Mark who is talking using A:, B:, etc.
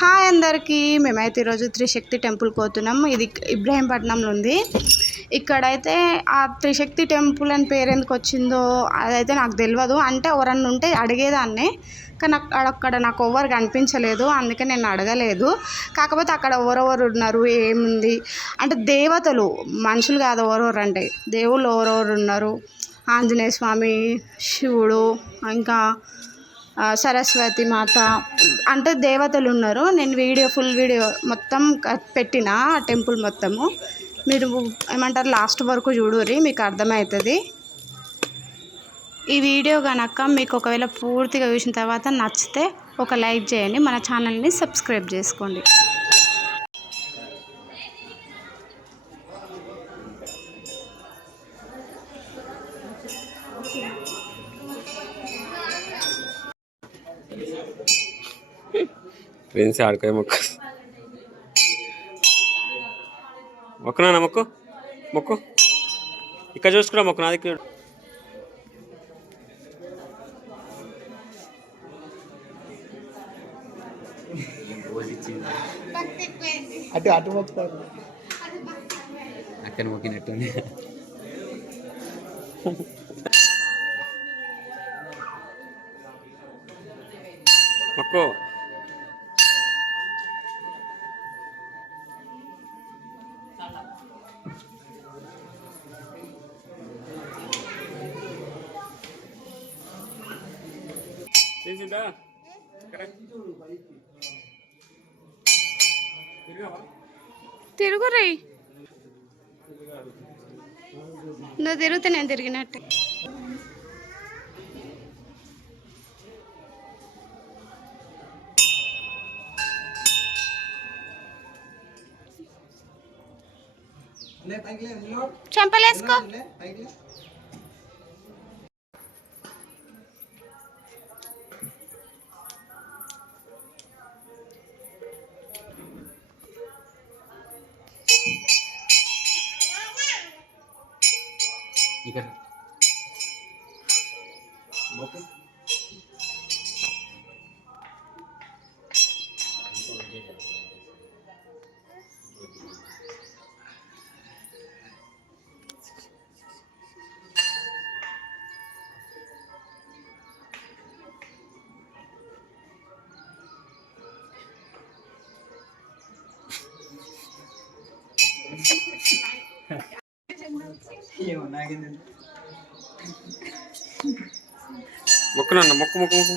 A: Hi అందరికీ. మేమైతే ఈరోజు త్రిశక్తి టెంపుల్కి పోతున్నాం. ఇది ఇబ్రహీంపట్నంలో ఉంది. ఇక్కడైతే ఆ త్రిశక్తి టెంపుల్ అని పేరు ఎందుకు వచ్చిందో అదైతే నాకు తెలియదు అంటే ఎవరన్నా ఉంటే అడిగేదాన్ని. కానీ అక్కడ అక్కడ నాకు ఎవరు కనిపించలేదు. అందుకే నేను అడగలేదు. కాకపోతే అక్కడ ఎవరెవరు ఉన్నారు ఏముంది? అంటే దేవతలు మనుషులు కాదు ఎవరెవరు అంటే. దేవుళ్ళు ఎవరెవరు ఉన్నారు? ఆంజనేయ స్వామి శివుడు ఇంకా సరస్వతి మాత అంటే దేవతలు ఉన్నారు. నేను వీడియో ఫుల్ వీడియో మొత్తం పెట్టిన టెంపుల్ మొత్తము. మీరు ఏమంటారు లాస్ట్ వరకు చూడుర్రి మీకు అర్థమవుతుంది ఈ వీడియో కనుక మీకు ఒకవేళ పూర్తిగా చూసిన తర్వాత నచ్చితే ఒక లైక్ చేయండి. మన ఛానల్ని సబ్స్క్రైబ్ చేసుకోండి.
B: ఫ్రెండ్స్ ఆడుకోే మొక్కు. మొక్కునా మొక్కు. మొక్కు. ఇక్కడ చూసుకురా మొక్కు నా దగ్గర.
C: అటు అటు మొక్కుతారు
B: అక్కడ మొక్కినట్టు మొక్కు. చేసిందా
A: తిరుగుర్రి. నువ్వు తిరిగితే నేను తిరిగినట్టే. చెంపలేసుకో.
B: ఇక్కడ
C: ఏమో
B: మొక్కు నాన్న మొక్కు మొక్కు.